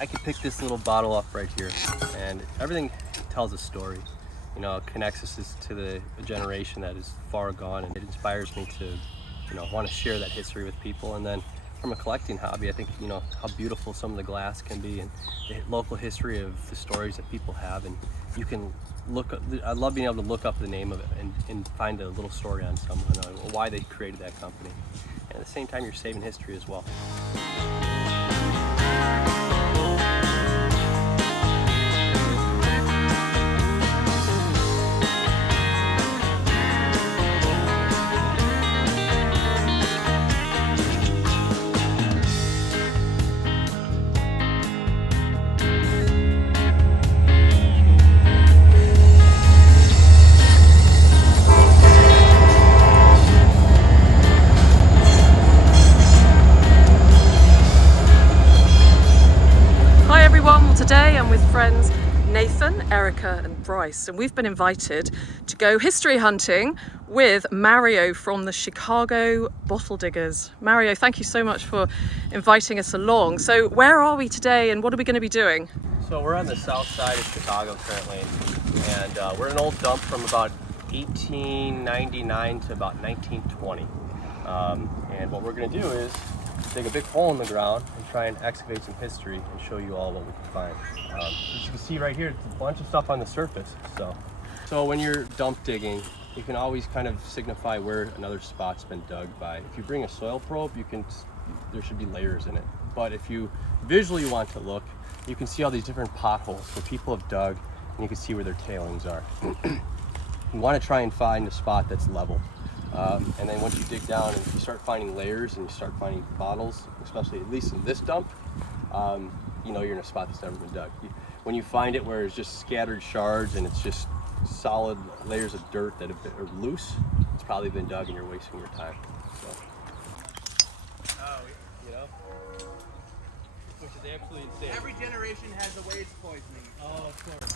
I could pick this little bottle up right here, and everything tells a story. You know, it connects us to the generation that is far gone, and it inspires me to, you know, want to share that history with people. And then from a collecting hobby, I think, you know, how beautiful some of the glass can be, and the local history of the stories that people have. And you can look up, I love being able to look up the name of it and find a little story on someone, why they created that company. And at the same time, you're saving history as well. Today I'm with friends Nathan, Erica and Bryce, and we've been invited to go history hunting with Mario from the Chicago Bottle Diggers. Mario, thank you so much for inviting us along. So where are we today and what are we going to be doing? So we're on the south side of Chicago currently, and we're an old dump from about 1899 to about 1920. And what we're going to do is dig a big hole in the ground and try and excavate some history and show you all what we can find. As you can see right here, it's a bunch of stuff on the surface. So when you're dump digging, you can always kind of signify where another spot's been dug by. If you bring a soil probe, there should be layers in it. But if you visually want to look, you can see all these different potholes where people have dug, and you can see where their tailings are. You want to try and find a spot that's level. And then once you dig down and you start finding layers and you start finding bottles, especially at least in this dump, you know you're in a spot that's never been dug. When you find it where it's just scattered shards and it's just solid layers of dirt that are loose, it's probably been dug and you're wasting your time. So, you know, which is absolutely insane. Every generation has a way it's poisoning. Oh, of course.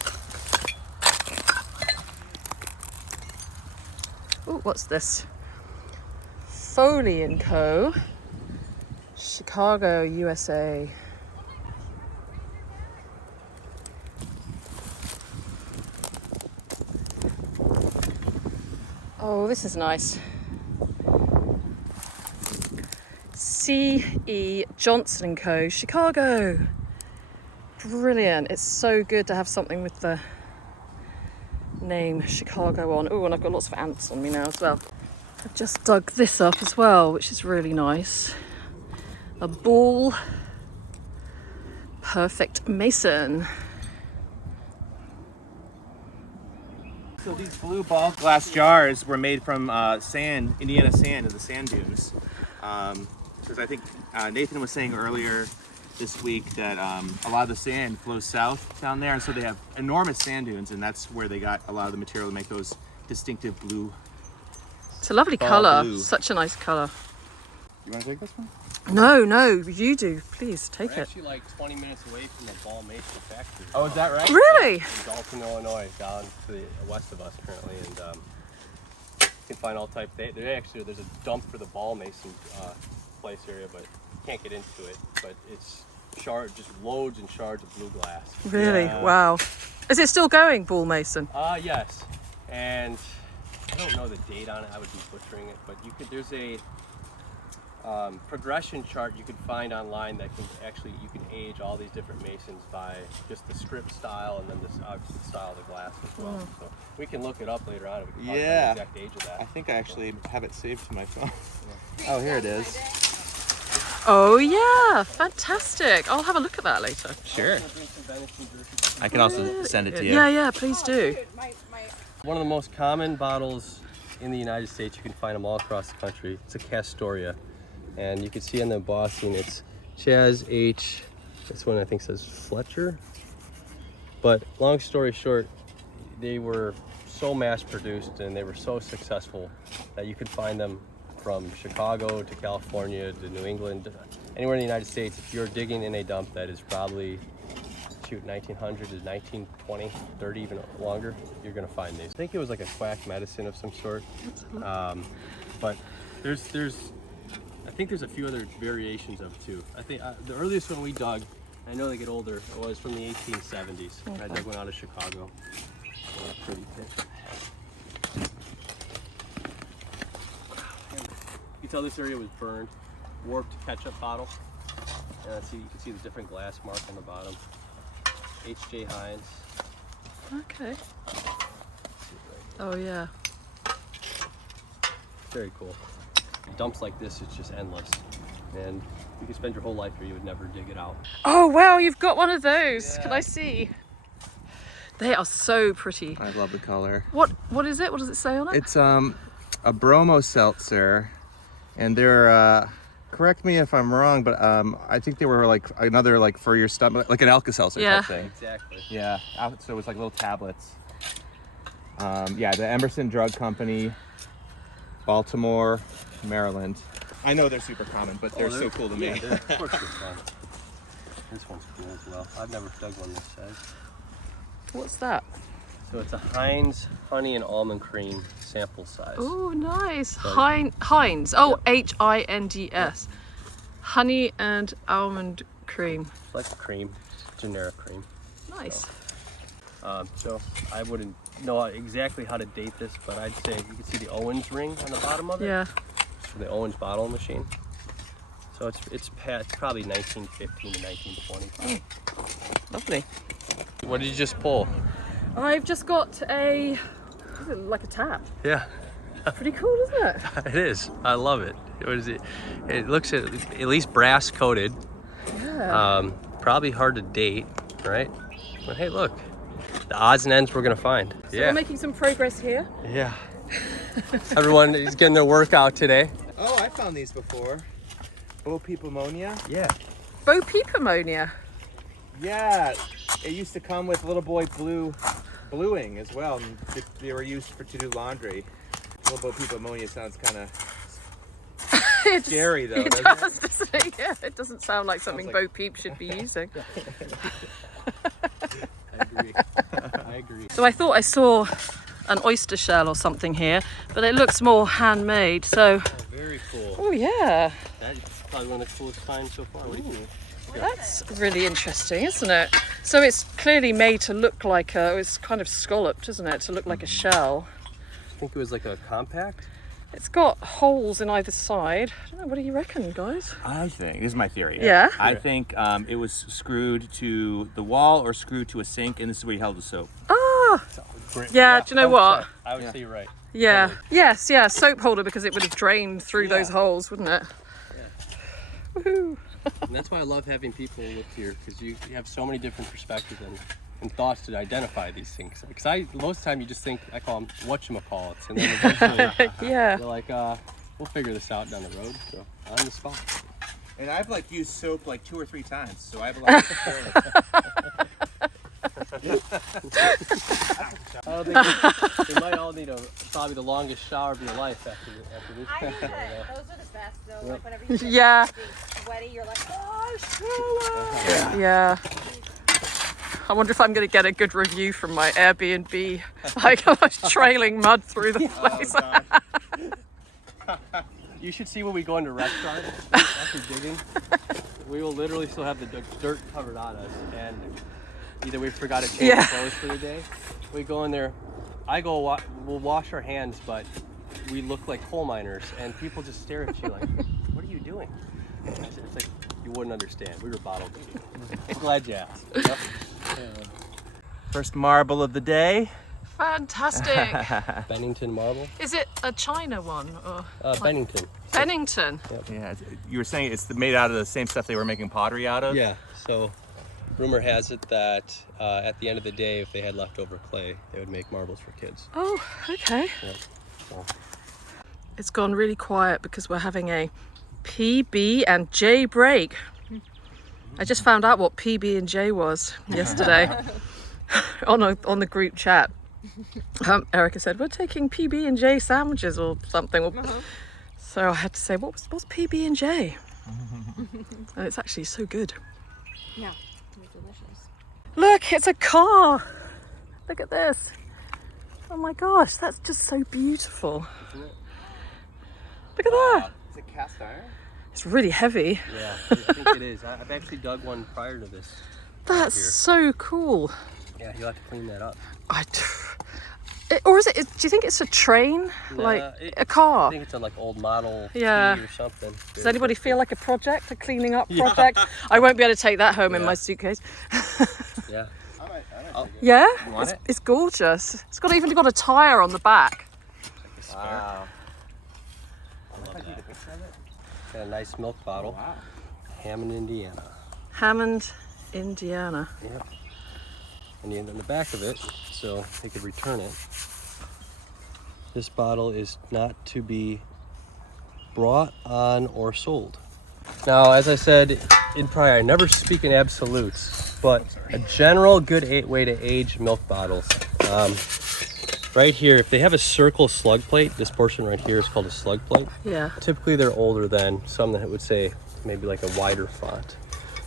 Oh, what's this? Foley & Co. Chicago, USA. Oh, this is nice. C.E. Johnson & Co. Chicago. Brilliant. It's so good to have something with the name Chicago on. Oh, and I've got lots of ants on me now as well. I've just dug this up as well, which is really nice. A ball perfect mason. So these blue ball glass jars were made from sand, Indiana sand in the sand dunes. Because I think Nathan was saying earlier this week that a lot of the sand flows south down there, and so they have enormous sand dunes, and that's where they got a lot of the material to make those distinctive blue. It's a lovely colour, blue. such a nice colour. You want to take this one? No, you do. Please take We're it. actually like 20 minutes away from the ball mason factory. Oh, is that right? Really? In Dalton, Illinois, down to the west of us currently, and you can find all types. There's a dump for the ball mason place area, but you can't get into it. But it's just loads and shards of blue glass. Really? Yeah. Wow. Is it still going, ball mason? Yes. And I don't know the date on it. I would be butchering it, but there's a progression chart you can find online that you can age all these different masons by just the script style and then the style of the glass as well. So we can look it up later on. We can talk about the exact age of that. I think I actually have it saved to my phone. Oh, here it is. Oh yeah, fantastic. I'll have a look at that later. Sure. I can also send it to you. Yeah, please do. One of the most common bottles in the United States, you can find them all across the country. It's a Castoria. And you can see on the embossing, it's Chaz H. This one I think says Fletcher. But long story short, they were so mass produced and they were so successful that you could find them from Chicago to California to New England, anywhere in the United States. If you're digging in a dump that is probably 1900 to 1920, 30, even longer, you're gonna find these. I think it was like a quack medicine of some sort. But I think there's a few other variations of it too. I think the earliest one we dug I know they get older. It was from the 1870s. I dug one out of Chicago. Pretty pitch. You can tell this area was burned. Warped ketchup bottle. And see, you can see the different glass mark on the bottom. H.J. Heinz. Okay. Oh yeah. Very cool. Dumps like this, it's just endless. And you could spend your whole life here, you would never dig it out. Oh wow, you've got one of those. Yeah. Can I see? They are so pretty. I love the color. What is it? What does it say on it? It's a bromo seltzer, and they're correct me if I'm wrong, but I think they were like another like for your stomach, like an Alka-Seltzer type thing. Exactly. Yeah, so it was like little tablets. Yeah, the Emerson Drug Company, Baltimore, Maryland. I know they're super common, but they're so cool to me. Yeah, of course they're fun. This one's cool as well. I've never dug one this size. What's that? So it's a Heinz honey and almond cream sample size. Oh, nice. Heinz. Oh, Hinds. Honey and almond cream. It's like cream, generic cream. Nice. So I wouldn't know exactly how to date this, but I'd say you can see the Owens ring on the bottom of it. Yeah. The Owens bottle machine. So it's probably 1915 to 1920. Lovely. What did you just pull? I've just got a, is it like a tap? Yeah, Pretty cool, isn't it? it is. I love it. What is it? It looks at least brass coated. Yeah. Probably hard to date, right? But hey, look, the odds and ends we're gonna find. So we're making some progress here. Yeah. Everyone is getting their workout today. Oh, I found these before. Bo Peep ammonia. Yeah. Bo Peep ammonia. Yeah, it used to come with little boy bluing as well. And they were used to do laundry. Little Bo Peep ammonia sounds kind of scary though. It does, doesn't it? Yeah, it doesn't sound like something Bo Peep should be using. I agree. I agree. So I thought I saw an oyster shell or something here, but it looks more handmade. So, Oh, very cool. oh yeah, That's probably one of the coolest finds so far. What do you think? that's really interesting, isn't it? So it's clearly made to look like it's kind of scalloped, isn't it? To look like a shell. I think it was like a compact. It's got holes in either side. I don't know, what do you reckon, guys? I think, this is my theory. Yeah? I think it was screwed to the wall or screwed to a sink, and this is where you held the soap. Ah, yeah, do you know what? I would say you're right. Yeah, Totally. yes, yeah, soap holder, because it would have drained through those holes, wouldn't it? Woohoo! And that's why I love having people look here, because you have so many different perspectives and thoughts to identify these things. Because most of the time you just think, I call them whatchamacallits, and then eventually Yeah. you're like, we'll figure this out down the road, so on the spot. And I've like used soap like 2 or 3 times, so I have a lot of experience. I think we might all need probably the longest shower of your life after this. I do that. Those are the best though. Like whenever you get Yeah. sweaty, you're like, oh, shower. Yeah. I wonder if I'm going to get a good review from my Airbnb. Like I was trailing mud through the place. You should see when we go into restaurants after digging. We will literally still have the dirt covered on us, and either we forgot to change clothes for the day. We go in there. We'll wash our hands, but we look like coal miners, and people just stare at you like, "What are you doing?" It's like you wouldn't understand. We were bottle digging. I'm glad you asked. Yep. First marble of the day. Fantastic. Bennington marble. Is it a China one or Bennington. Bennington? Yeah, you were saying it's made out of the same stuff they were making pottery out of? Yeah. So, rumor has it that at the end of the day, if they had leftover clay, they would make marbles for kids. Oh, okay. Yep. So. It's gone really quiet because we're having a PB&J break. I just found out what PB&J was yesterday on the group chat. Erica said, we're taking PB&J sandwiches or something. So I had to say, what's PB&J? And it's actually so good. Yeah, they're delicious. Look, it's a car. Look at this. Oh my gosh, that's just so beautiful. Isn't it? Look at that. Is it cast iron? It's really heavy. Yeah, I think it is. I've actually dug one prior to this. That's here. so cool. Yeah, you'll have to clean that up. Or is it? Do you think it's a train, like a car? I think it's a like old Model T Yeah. or something. Does anybody feel like a project, a cleaning up project? I won't be able to take that home in Yeah. my suitcase. Yeah. Yeah, You want it? it's gorgeous. It's got even got a tire on the back. Wow. Got a nice milk bottle. Wow. Hammond, Indiana. Hammond, Indiana. Yep. And in the back of it, so they could return it. This bottle is not to be brought on or sold. Now, as I said in prior, I never speak in absolutes, but a general good way to age milk bottles. Right here, if they have a circle slug plate, this portion right here is called a slug plate. Yeah. Typically they're older than some that would say maybe like a wider font.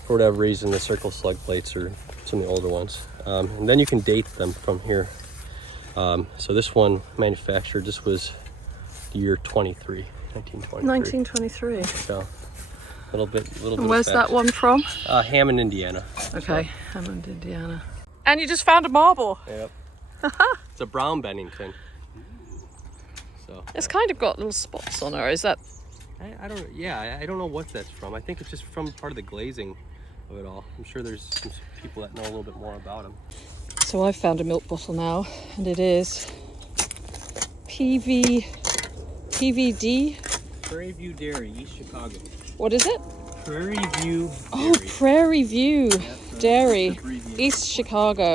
For whatever reason, the circle slug plates are some of the older ones. And then you can date them from here. So this one manufactured, this was the year 1923. 1923. So a little bit And where's that one from? Hammond, Indiana. Okay, Hammond, Indiana. And you just found a marble. Yep. It's a brown Bennington. So It's kind of got little spots on her. Is that? I don't. Yeah, I don't know what that's from. I think it's just from part of the glazing of it all. I'm sure there's some people that know a little bit more about them. So I found a milk bottle now, and it is PVD. Prairie View Dairy, East Chicago. What is it? Prairie View Oh, Prairie View Dairy, abbreviation. East Chicago.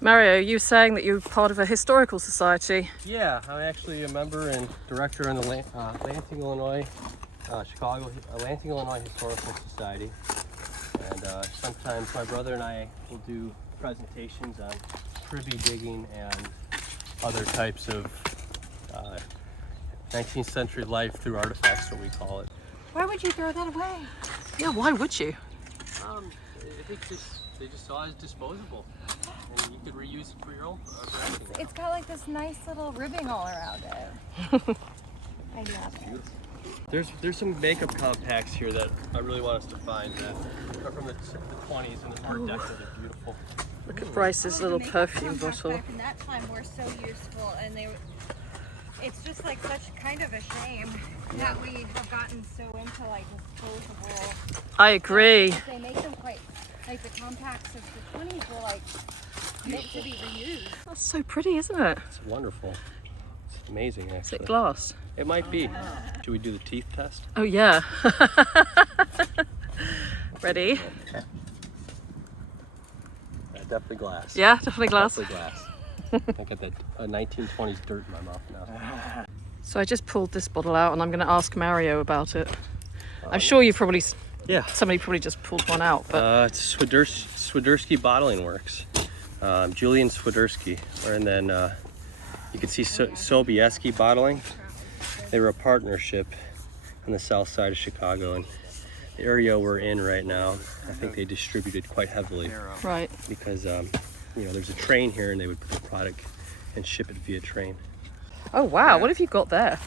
Mario, you were saying that you were part of a historical society. Yeah, I'm actually a member and director in the Lansing, Illinois, Lansing, Illinois Historical Society. And sometimes my brother and I will do presentations on privy digging and other types of 19th century life through artifacts, what we call it. Why would you throw that away? Yeah, why would you? I think they just saw it as disposable, and you could reuse it for your own. It's got like this nice little ribbing all around it. I love it. There's some makeup compacts here that I really want us to find that are from the 20s and the Art Deco. They're beautiful. Look at Bryce's little The makeup perfume compacts bottle. Back in that time were so useful, and it's just like such kind of a shame that we have gotten so into like disposable. I agree. They make them quite like the compacts of the 20s were like meant to be reused. That's so pretty, isn't it? It's wonderful. It's amazing, Is actually. it glass? It might be. Should we do the teeth test? Oh yeah. Ready? Definitely glass. Yeah, definitely glass. Definitely glass. I got that 1920s dirt in my mouth now. So I just pulled this bottle out, and I'm going to ask Mario about it. I'm sure you probably, Yeah. somebody probably just pulled one out, but It's Swiderski Bottling Works. Julian Swiderski. And then you can see Sobieski Bottling. They were a partnership on the south side of Chicago, and the area we're in right now, I think they distributed quite heavily right. because there's a train here, and they would put the product and ship it via train. Oh wow, what have you got there?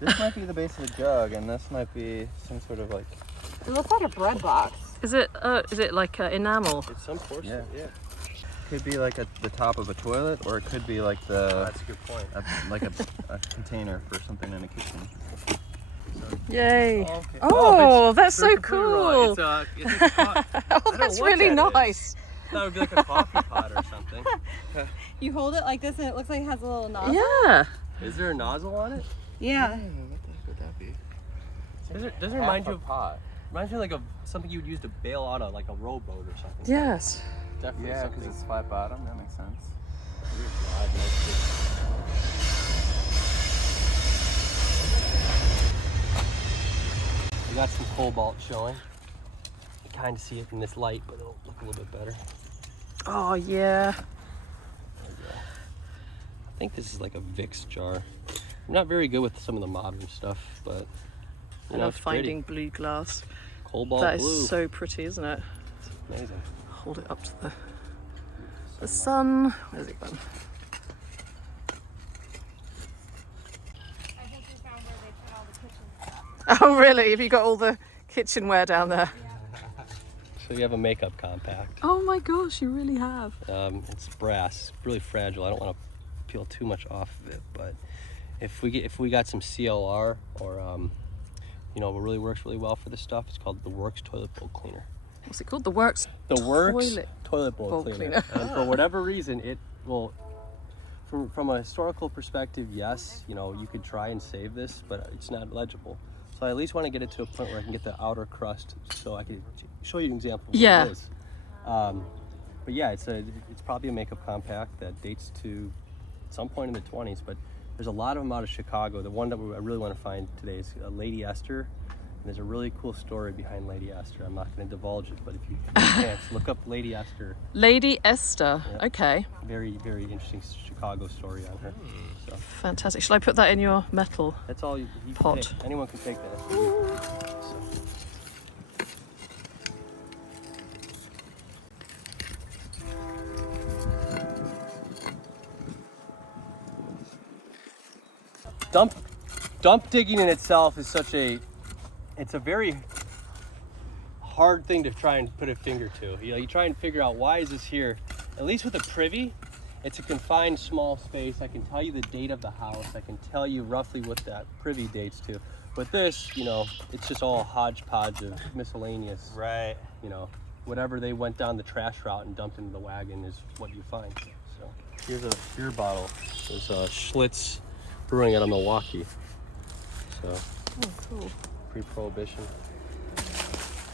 This might be the base of the jug, and this might be some sort of like. It looks like a bread box. Is it like enamel? It's some porcelain, yeah. Could be like the top of a toilet, or it could be like That's a good point. a container for something in a kitchen. Yay. Oh, okay. Oh, it's that's so completely wrong. cool. It's a Oh, that's what really that nice. that would be like a coffee pot or something. You hold it like this and it looks like it has a little nozzle. Yeah. Is there a nozzle on it? Yeah. What the heck would that be? Does it remind you of reminds me like of something you would use to bail out a rowboat or something? Yes. Definitely Yeah, something. because it's flat bottom. That makes sense. We got some cobalt showing. You kind of see it in this light, but it'll look a little bit better. Oh yeah. There we go. I think this is like a Vicks jar. I'm not very good with some of the modern stuff, but I love finding blue glass. Cobalt That blue. is so pretty, isn't it? Amazing. Hold it up to the sun. Where's it gone? Oh, really? Have you got all the kitchenware down there? So you have a makeup compact. Oh my gosh, you really have. It's brass, really fragile. I don't want to peel too much off of it, but if we got some CLR or you know, what really works really well for this stuff, it's called the Works Toilet Bowl Cleaner. What's it called? The Works Toilet Bowl Cleaner. And for whatever reason, it will. From a historical perspective, yes, you know, you could try and save this, but it's not legible. So I at least want to get it to a point where I can get the outer crust, so I can show you an example of what it is. But yeah, it's probably a makeup compact that dates to some point in the 20s, but there's a lot of them out of Chicago. The one that I really want to find today is Lady Esther. And there's a really cool story behind Lady Esther. I'm not going to divulge it, but if you get a chance, look up Lady Esther. Lady Esther, Yeah. Okay. Very, very interesting Chicago story on her. So Fantastic. Shall I put that in your metal? that's all you can Pot. take. Anyone can take that. So. Dump digging in itself is it's a very hard thing to try and put a finger to. You know, you try and figure out why is this here. At least with a privy, it's a confined small space. I can tell you the date of the house. I can tell you roughly what that privy dates to. With this, you know, it's just all a hodgepodge of miscellaneous. Right. You know, whatever they went down the trash route and dumped into the wagon is what you find. So here's a beer bottle. There's Schlitz Brewing out of Milwaukee. So Oh, cool. pre-prohibition. You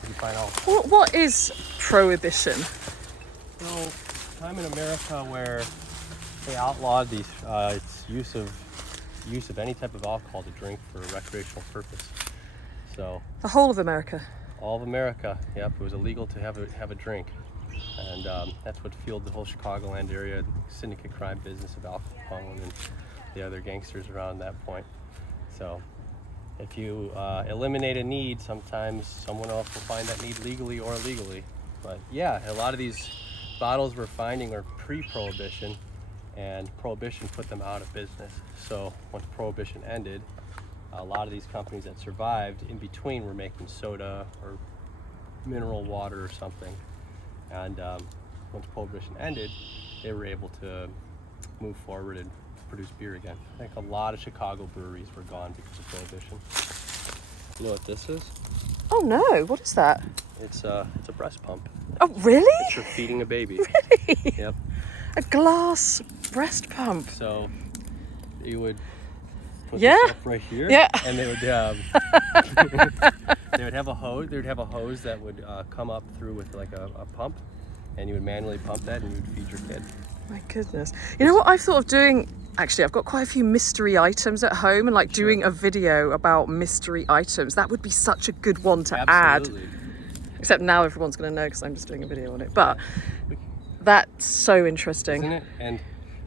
can find all. What is prohibition? So, time in America where they outlawed these its use of any type of alcohol to drink for a recreational purpose. So The whole of America. all of America, yep, it was illegal to have a drink, and that's what fueled the whole Chicagoland area syndicate crime business of Al Capone and the other gangsters around that point. So if you eliminate a need, sometimes someone else will find that need legally or illegally. But yeah, a lot of these bottles we're finding are pre-prohibition, and prohibition put them out of business. So once prohibition ended, a lot of these companies that survived in between were making soda or mineral water or something. And once prohibition ended, they were able to move forward and produce beer again. I think a lot of Chicago breweries were gone because of prohibition. You know what this is? Oh no, what is that? It's a breast pump. Oh, really? It's for feeding a baby. Really? Yep. A glass breast pump. So you would put Yeah. this up right here, Yeah. and they would they would have a hose. They would have a hose that would come up through with like a pump, and you would manually pump that, and you would feed your kid. My goodness. You know what I've thought of doing? Actually, I've got quite a few mystery items at home, and like doing a video about mystery items. That would be such a good one to add. Absolutely. Except now everyone's going to know because I'm just doing a video on it. But that's so interesting. Isn't it? And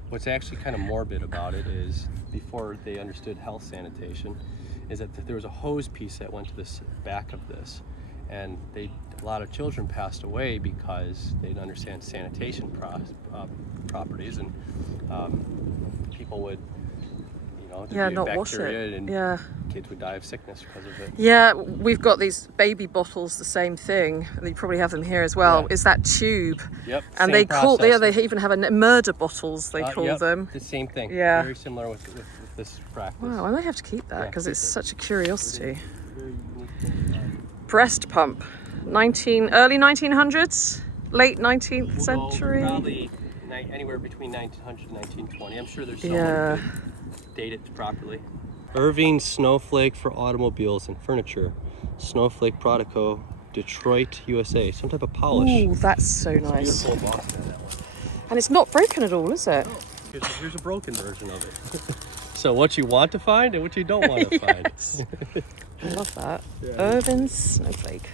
what's actually kind of morbid about it is, before they understood health sanitation, is that there was a hose piece that went to this back of this, and a lot of children passed away because they didn't understand sanitation properties, and people would, you know, there'd be not wash bacteria, it. and Yeah. kids would die of sickness because of it. Yeah, we've got these baby bottles, the same thing. You probably have them here as well. Yeah. Is that tube? Yep. And same they call, process. they even have murder bottles, they call Yep, them. the same thing. Yeah. Very similar with this practice. Wow, I might have to keep that Yeah, because keep it's it. such a curiosity. Very unique thing. Breast pump, early 1900s, late 19th We'll go century. probably anywhere between 1900 and 1920. I'm sure there's someone Yeah. who could date it properly. Irving Snowflake for automobiles and furniture. Snowflake Protoco, Detroit, USA. Some type of polish. Ooh, that's so It's nice. beautiful in Boston, that one. And it's not broken at all, is it? Here's a broken version of it. So what you want to find and what you don't want to find. I love that. Yeah. Irving Snowflake.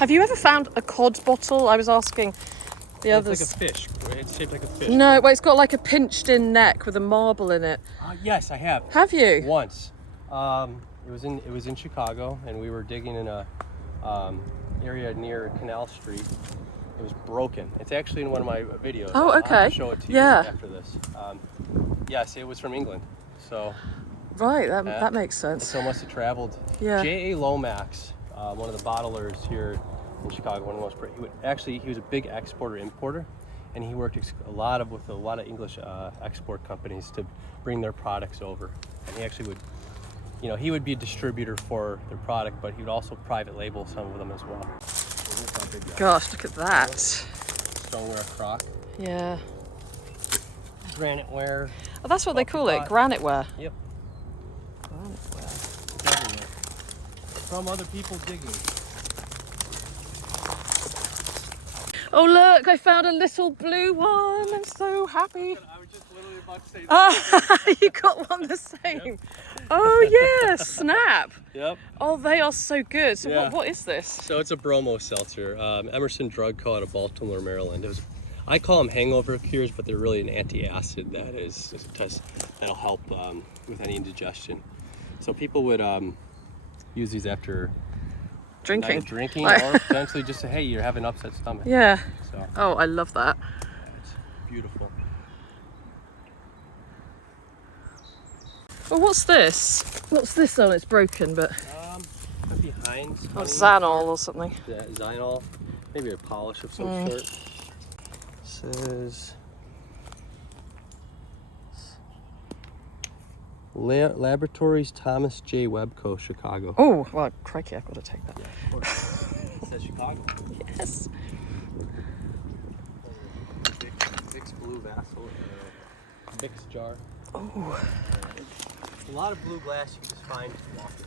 Have you ever found a cod bottle? I was asking the others. It's like a fish. It's shaped like a fish. No, well, it's got like a pinched in neck with a marble in it. Yes, I have. Have you? Once. It was in Chicago, and we were digging in a area near Canal Street. It was broken. It's actually in one of my videos. Oh, I'll have okay. to show it to you Yeah. after this. Yes, it was from England. So Right, that, Yeah. that makes And sense. so it must have traveled. Yeah. J.A. Lomax, one of the bottlers here in Chicago, one of the most, he was a big exporter-importer, and he worked with a lot of English export companies to bring their products over. And he actually would, he would be a distributor for their product, but he would also private label some of them as well. Gosh, look at that. Stoneware crock, Yeah. granite ware. Oh, that's what they call it, pot. granite ware. Yep. Granite ware. It's everywhere. From other people's digging. Oh look, I found a little blue one. I'm so happy. I was just literally about to say that. Ah, you got one the same. Yep. Oh yeah, snap. Yep. Oh, they are so good. So Yeah. what is this? So it's a bromo seltzer. Emerson Drug Co. out of Baltimore, Maryland. I call them hangover cures, but they're really an antacid that'll help with any indigestion. So people would use these after Drinking. drinking, or potentially just say, hey, you're having an upset stomach. Yeah. So Oh, I love that. it's beautiful. Well, what's this? What's this? Oh, it's broken, but Could be Heinz. oh, honey. Xanol or something. Yeah, Xanol. Maybe a polish of some sort. Says Laboratories Thomas J. Webco, Chicago. Oh, well, crikey, I've got to take that. Yeah, of course. It says Chicago. Yes. Vicks Blue Vassal, Vicks jar. Oh, A lot of blue glass you can just find walking.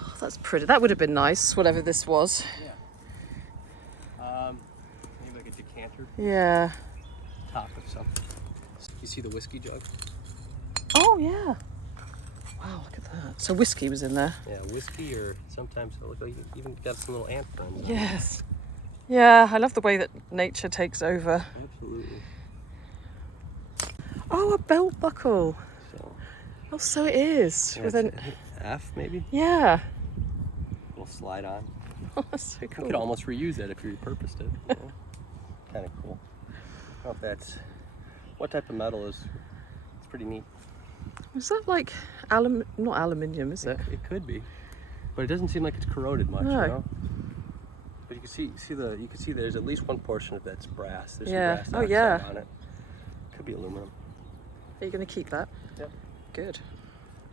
oh, that's pretty. That would have been nice, whatever this was. Yeah. Maybe like a decanter Yeah. top of something. You see the whiskey jug? Oh, yeah. Wow, look at that. So whiskey was in there. Yeah, whiskey, or sometimes it look like you even got some little ant friends. on it. Yes. Yeah, I love the way that nature takes over. Absolutely. Oh, a belt buckle. So, Oh, so it is. yeah, With it's an, F maybe? yeah. Little slide on. Oh, that's so You cool. could almost reuse that if you repurposed it. Kind of cool. I don't know if that's what type of metal is. It's pretty neat. Was that like not aluminium, is it? It could be, but it doesn't seem like it's corroded much. No. You know? But you can see there's at least one portion of that's brass. There's Yeah. some brass Oh, oxide yeah. on it. Could be aluminum. Are you going to keep that? Yep. Good.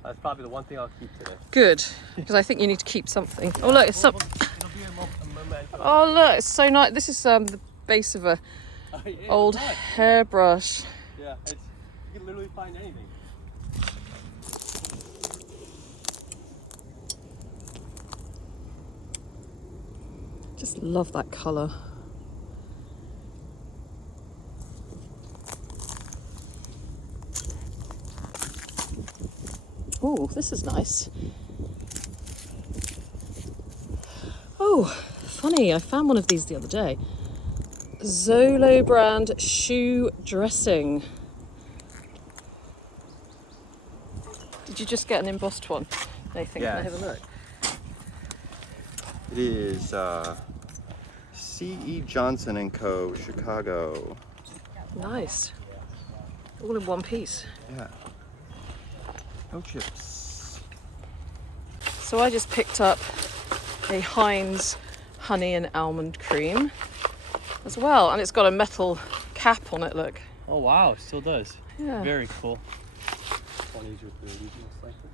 That's probably the one thing I'll keep today. Good. Because I think you need to keep something. Oh, look, it's some. It'll be a memento. Oh, look, it's so nice. This is the base of a Yeah, old it's nice. hairbrush. Yeah, you can literally find anything. Just love that colour. Oh, this is nice. Oh, funny, I found one of these the other day. Zolo brand shoe dressing. Did you just get an embossed one, Nathan? Can I have a look? It is C.E. Johnson & Co., Chicago. Nice. All in one piece. Yeah. No chips. So I just picked up a Heinz honey and almond cream as well, and it's got a metal cap on it, look. Oh wow, it still does. Yeah. Very cool. 20s or 30s, most likely.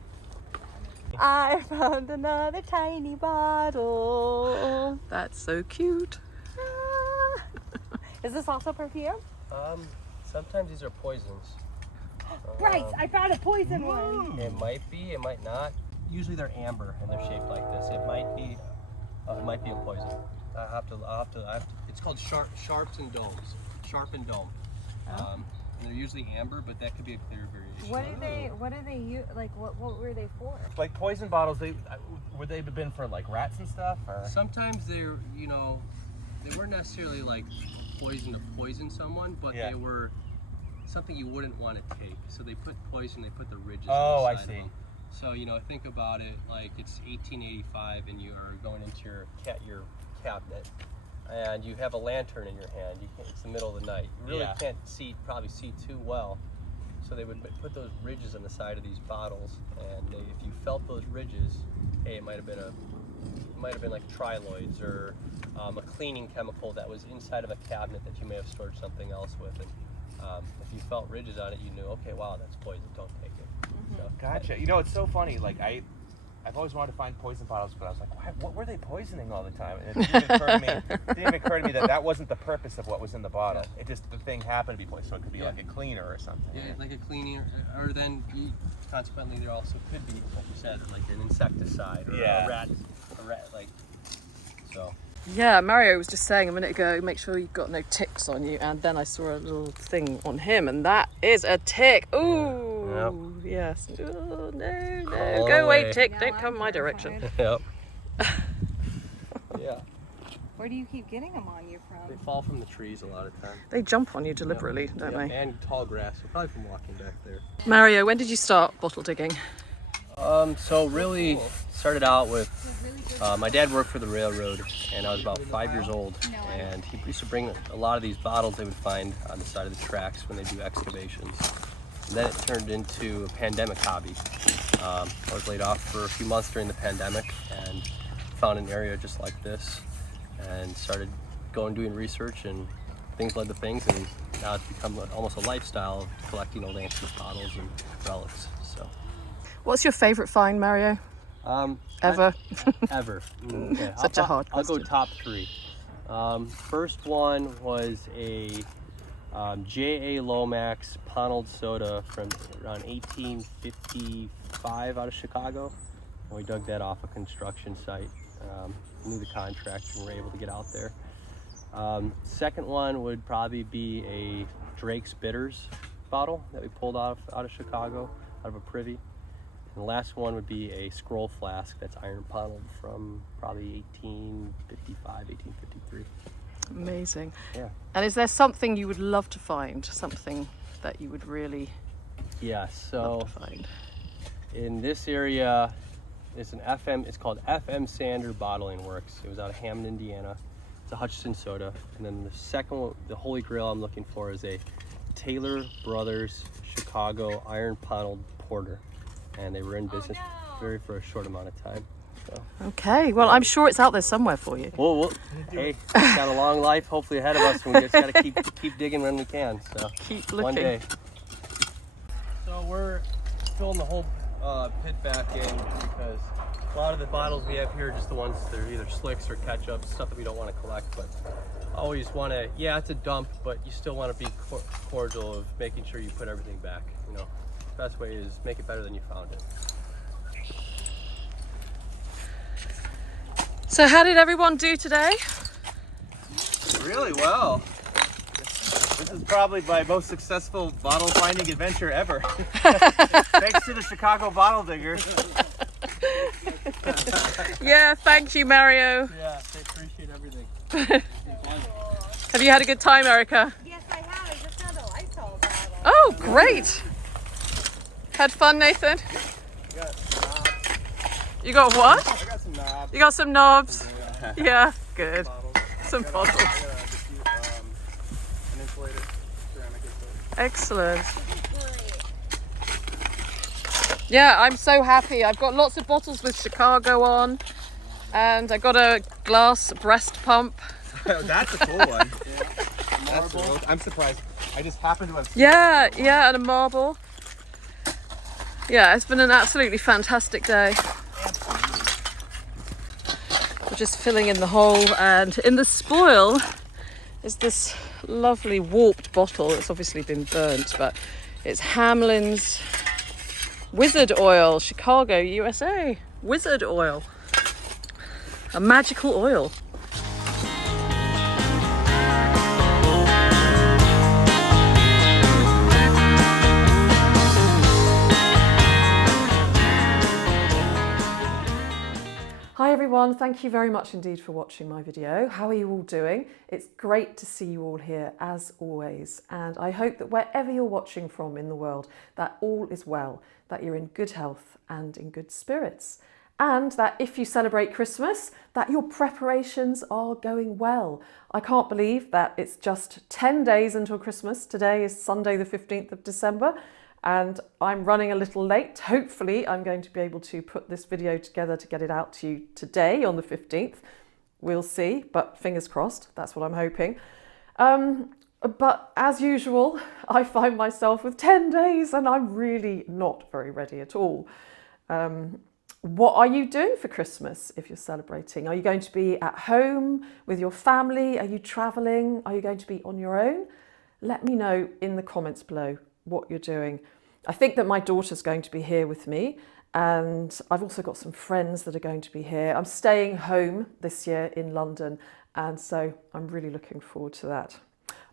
I found another tiny bottle. That's so cute. Ah. Is this also perfume? Sometimes these are poisons. Bryce, I found a poison one. It might be, it might not. Usually they're amber and they're shaped like this. It might be a poison. I have to. It's called sharps and domes. Sharp and dome. And they're usually amber, but that could be a clear variation. What do they use? Like, what were they for? Like poison bottles, would they have been for like rats and stuff? Or? Sometimes they're, they weren't necessarily like poison to poison someone, but Yeah. they were something you wouldn't want to take. So they put poison, they put the ridges Oh, on I the side see. of them. So, think about it like it's 1885 and you are going into your cabinet and you have a lantern in your hand. It's the middle of the night. You really Yeah. can't probably see too well. So they would put those ridges on the side of these bottles, and if you felt those ridges, hey, it might have been like triloids or a cleaning chemical that was inside of a cabinet that you may have stored something else with. And if you felt ridges on it, you knew, okay, wow, that's poison. Don't take it. So, Gotcha. You know, it's so funny. Like I've always wanted to find poison bottles, but I was like, what were they poisoning all the time? And it didn't even occur to me that that wasn't the purpose of what was in the bottle. It just, the thing happened to be poison, so it could be like a cleaner or something. Yeah, like a cleaning, or then consequently there also could be, like you said, like an insecticide or a rat, like, so. Yeah, Mario was just saying a minute ago, make sure you've got no ticks on you, and then I saw a little thing on him, and that is a tick. Ooh, yes. Oh, no, go away, tick, don't come my direction. Yep. Yeah. Where do you keep getting them on you They from? fall from the trees a lot of times. They jump on you deliberately, don't they? And tall grass, so probably from walking back there. Mario, when did you start bottle digging? So really started out with, my dad worked for the railroad, and I was about 5 years old, and he used to bring a lot of these bottles they would find on the side of the tracks when they do excavations. And then it turned into a pandemic hobby. I was laid off for a few months during the pandemic and found an area just like this and started doing research, and things led to things, and now it's become almost a lifestyle of collecting old antique bottles and relics. So. What's your favourite find, Mario? Ever? Ever. Yeah. Such a hard I'll go question. top three. First one was a J.A. Lomax Ponald soda from around 1855 out of Chicago. And we dug that off a construction site. Knew the contractor and were able to get out there. Second one would probably be a Drake's Bitters bottle that we pulled out of Chicago, out of a privy. And the last one would be a scroll flask that's iron paneled from probably 1855, 1853. Amazing. Yeah. And is there something you would love to find? Something that you would really Yeah, love so to find? in this area, it's called FM Sander Bottling Works. It was out of Hammond, Indiana. It's a Hutchinson soda. And then the second one, the holy grail I'm looking for, is a Taylor Brothers Chicago iron paneled porter. And they were in business for a short amount of time. So. Okay, well, I'm sure it's out there somewhere for you. Well, hey, we've got a long life hopefully ahead of us, and we just got to keep digging when we can. So Keep looking. one day. So we're filling the whole pit back in because a lot of the bottles we have here are just the ones that are either slicks or ketchup, stuff that we don't want to collect. But always want to, yeah, it's a dump, but you still want to be cordial of making sure you put everything back. You know, the best way is make it better than you found it. So how did everyone do today? Really well. This is probably my most successful bottle finding adventure ever. Thanks to the Chicago bottle digger. Yeah, thank you, Mario. Yeah, I appreciate everything. Have you had a good time, Erica? Yes, I have. I just found a Lysol bottle. Oh, great. Had fun, Nathan? You got what? I got some knobs. You got some knobs? Yeah, good. Some bottles. An insulated ceramic insulated. Excellent. Great. Yeah, I'm so happy. I've got lots of bottles with Chicago on, and I got a glass breast pump. That's a cool one. That's cool. I'm surprised. I just happened to have seen Yeah, and a marble. Yeah, it's been an absolutely fantastic day. We're just filling in the hole, and in the spoil is this lovely warped bottle. It's obviously been burnt, but it's Hamlin's Wizard Oil, Chicago, USA. Wizard Oil. A magical oil. Hi everyone, thank you very much indeed for watching my video. How are you all doing? It's great to see you all here as always, and I hope that wherever you're watching from in the world, that all is well, that you're in good health and in good spirits, and that if you celebrate Christmas, that your preparations are going well. I can't believe that it's just 10 days until Christmas. Today is Sunday the 15th of December, and I'm running a little late. Hopefully I'm going to be able to put this video together to get it out to you today on the 15th. We'll see, but fingers crossed, that's what I'm hoping. But as usual, I find myself with 10 days and I'm really not very ready at all. What are you doing for Christmas if you're celebrating? Are you going to be at home with your family? Are you travelling? Are you going to be on your own? Let me know in the comments below what you're doing. I think that my daughter's going to be here with me, and I've also got some friends that are going to be here. I'm staying home this year in London, and so I'm really looking forward to that.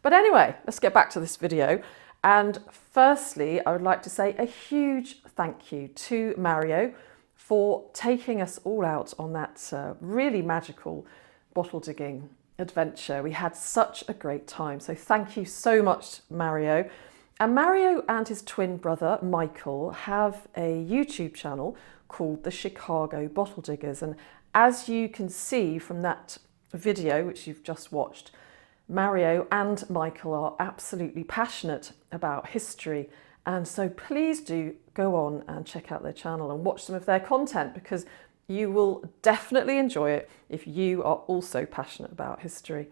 But anyway, let's get back to this video. And firstly, I would like to say a huge thank you to Mario for taking us all out on that really magical bottle digging adventure. We had such a great time. So thank you so much, Mario. And Mario and his twin brother, Michael, have a YouTube channel called the Chicago Bottle Diggers. And as you can see from that video, which you've just watched, Mario and Michael are absolutely passionate about history. And so please do go on and check out their channel and watch some of their content, because you will definitely enjoy it if you are also passionate about history.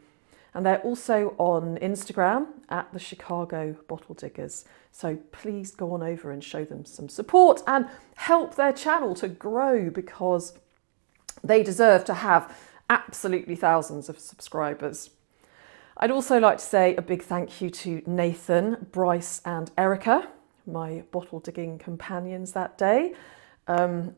And they're also on Instagram at the Chicago Bottle Diggers. So please go on over and show them some support and help their channel to grow, because they deserve to have absolutely thousands of subscribers. I'd also like to say a big thank you to Nathan, Bryce and Erica, my bottle digging companions that day.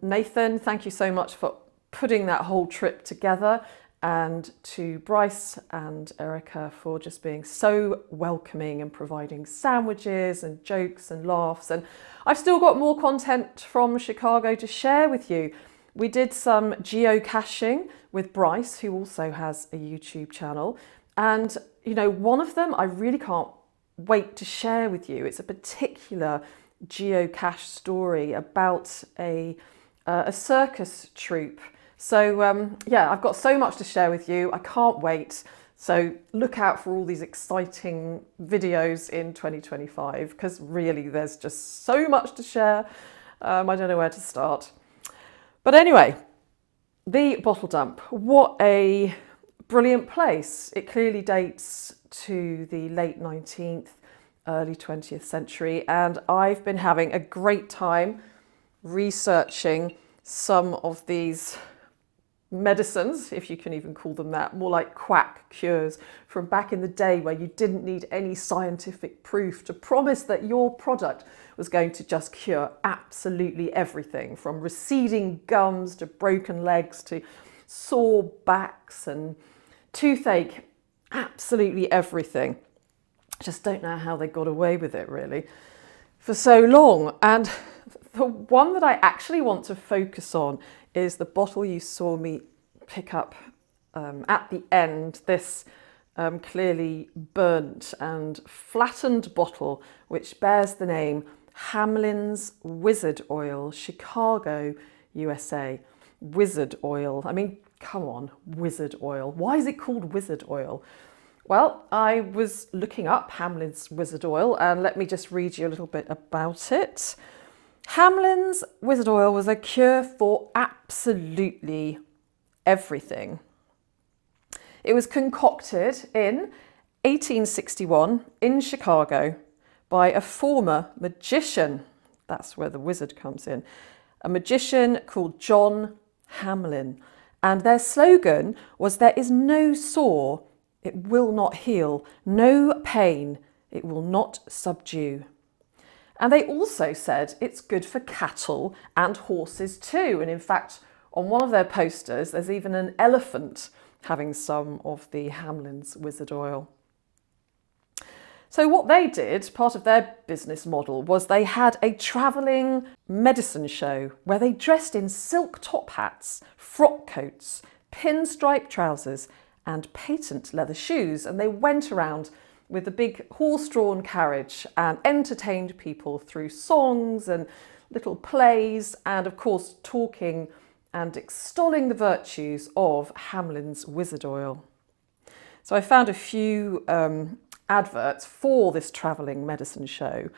Nathan, thank you so much for putting that whole trip together, and to Bryce and Erica for just being so welcoming and providing sandwiches and jokes and laughs. And I've still got more content from Chicago to share with you. We did some geocaching with Bryce, who also has a YouTube channel. And, you know, one of them I really can't wait to share with you. It's a particular geocache story about a circus troupe. So yeah, I've got so much to share with you. I can't wait. So look out for all these exciting videos in 2025, because really there's just so much to share. I don't know where to start. But anyway, the bottle dump. What a brilliant place. It clearly dates to the late 19th, early 20th century, and I've been having a great time researching some of these medicines, if you can even call them that, more like quack cures from back in the day, where you didn't need any scientific proof to promise that your product was going to just cure absolutely everything, from receding gums to broken legs to sore backs and toothache, absolutely everything. Just don't know how they got away with it really for so long. And the one that I actually want to focus on is the bottle you saw me pick up at the end, this clearly burnt and flattened bottle, which bears the name Hamlin's Wizard Oil, Chicago, USA. Wizard oil. I mean, come on, wizard oil. Why is it called wizard oil? Well, I was looking up Hamlin's Wizard Oil, and let me just read you a little bit about it. Hamlin's Wizard Oil was a cure for absolutely everything. It was concocted in 1861 in Chicago by a former magician. That's where the wizard comes in. A magician called John Hamlin. And their slogan was, "There is no sore it will not heal, no pain it will not subdue." And they also said it's good for cattle and horses too. And in fact, on one of their posters, there's even an elephant having some of the Hamlin's Wizard Oil. So what they did, part of their business model, was they had a travelling medicine show where they dressed in silk top hats, frock coats, pinstripe trousers and patent leather shoes. And they went around with a big horse-drawn carriage and entertained people through songs and little plays, and of course talking and extolling the virtues of Hamlin's Wizard Oil. So I found a few adverts for this travelling medicine show,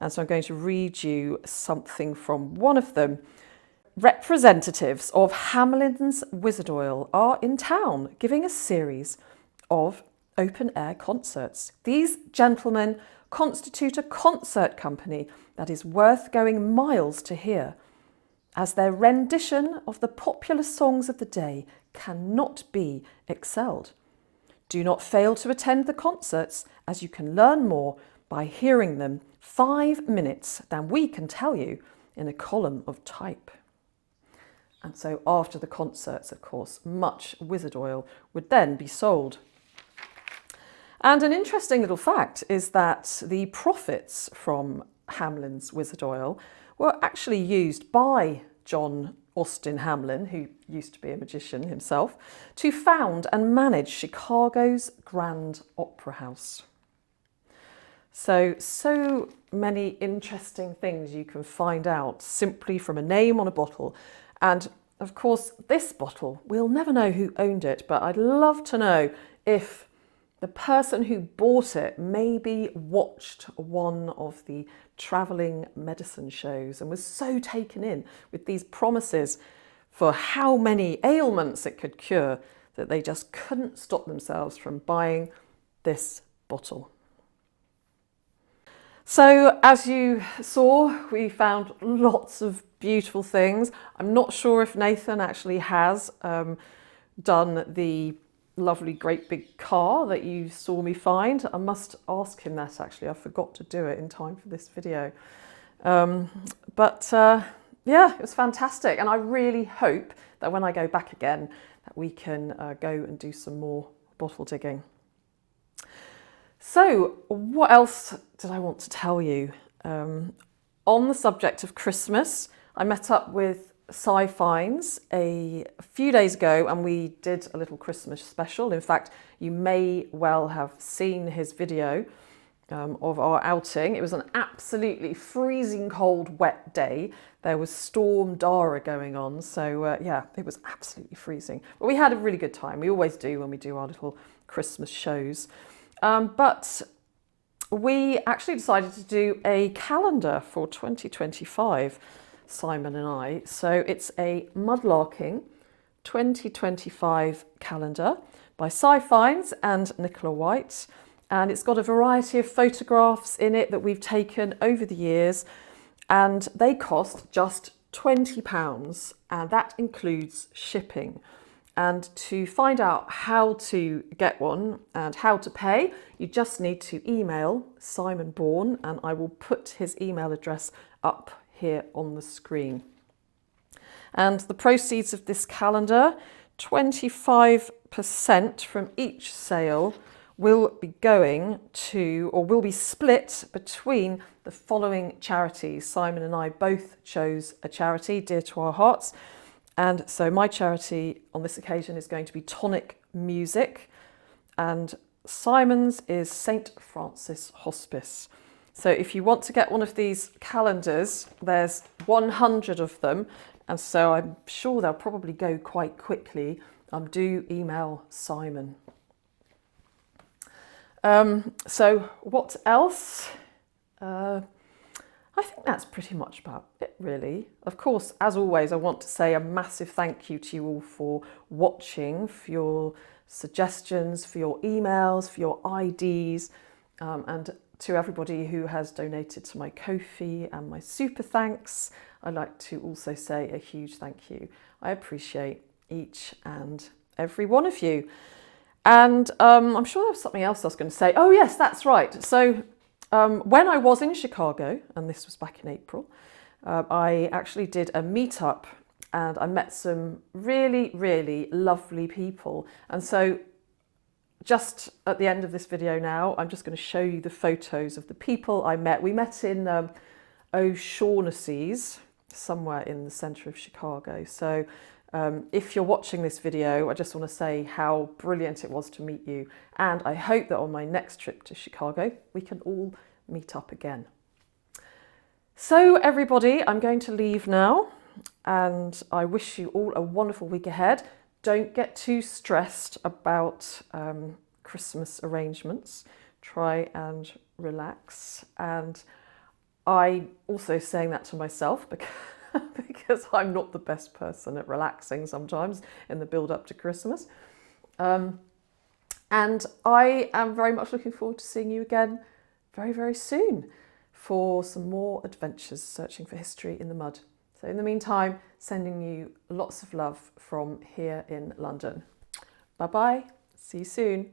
And so I'm going to read you something from one of them. Representatives of Hamlin's Wizard Oil are in town giving a series of open-air concerts. These gentlemen constitute a concert company that is worth going miles to hear, as their rendition of the popular songs of the day cannot be excelled. Do not fail to attend the concerts, as you can learn more by hearing them 5 minutes than we can tell you in a column of type. And so after the concerts, of course, much wizard oil would then be sold. And an interesting little fact is that the profits from Hamlin's Wizard Oil were actually used by John Austin Hamlin, who used to be a magician himself, to found and manage Chicago's Grand Opera House. So many interesting things you can find out simply from a name on a bottle. And of course, this bottle, we'll never know who owned it, but I'd love to know if the person who bought it maybe watched one of the travelling medicine shows and was so taken in with these promises for how many ailments it could cure that they just couldn't stop themselves from buying this bottle. So as you saw, we found lots of beautiful things. I'm not sure if Nathan actually has done the lovely great big car that you saw me find. I must ask him that actually. I forgot to do it in time for this video. Yeah, it was fantastic. And I really hope that when I go back again, that we can go and do some more bottle digging. So what else did I want to tell you? On the subject of Christmas, I met up with Cy Fines a few days ago and we did a little Christmas special. In fact, you may well have seen his video of our outing. It was an absolutely freezing cold, wet day. There was Storm Dara going on. So yeah, it was absolutely freezing. But we had a really good time. We always do when we do our little Christmas shows. But we actually decided to do a calendar for 2025, Simon and I. So it's a Mudlarking 2025 calendar by Cy Fines and Nicola White. And it's got a variety of photographs in it that we've taken over the years. And they cost just £20, and that includes shipping. And to find out how to get one and how to pay, you just need to email Simon Bourne, and I will put his email address up here on the screen. And the proceeds of this calendar, 25% from each sale will be going to, or will be split between the following charities. Simon and I both chose a charity dear to our hearts. And so my charity on this occasion is going to be Tonic Music, and Simon's is St. Francis Hospice. So if you want to get one of these calendars, there's 100 of them, and so I'm sure they'll probably go quite quickly. Do email Simon. So what else? I think that's pretty much about it, really. Of course, as always, I want to say a massive thank you to you all for watching, for your suggestions, for your emails, for your IDs, and to everybody who has donated to my Ko-fi and my super thanks. I'd like to also say a huge thank you. I appreciate each and every one of you. And I'm sure there was something else I was going to say. Oh yes, that's right. So when I was in Chicago, and this was back in April, I actually did a meetup and I met some really, really lovely people. And so just at the end of this video now, I'm just going to show you the photos of the people I met. We met in O'Shaughnessy's, somewhere in the centre of Chicago. So if you're watching this video, I just want to say how brilliant it was to meet you. And I hope that on my next trip to Chicago, we can all meet up again. So everybody, I'm going to leave now, and I wish you all a wonderful week ahead. Don't get too stressed about Christmas arrangements. Try and relax. And I also saying that to myself because I'm not the best person at relaxing sometimes in the build up to Christmas. And I am very much looking forward to seeing you again very, very soon for some more adventures searching for history in the mud. So in the meantime, sending you lots of love from here in London. Bye bye, see you soon.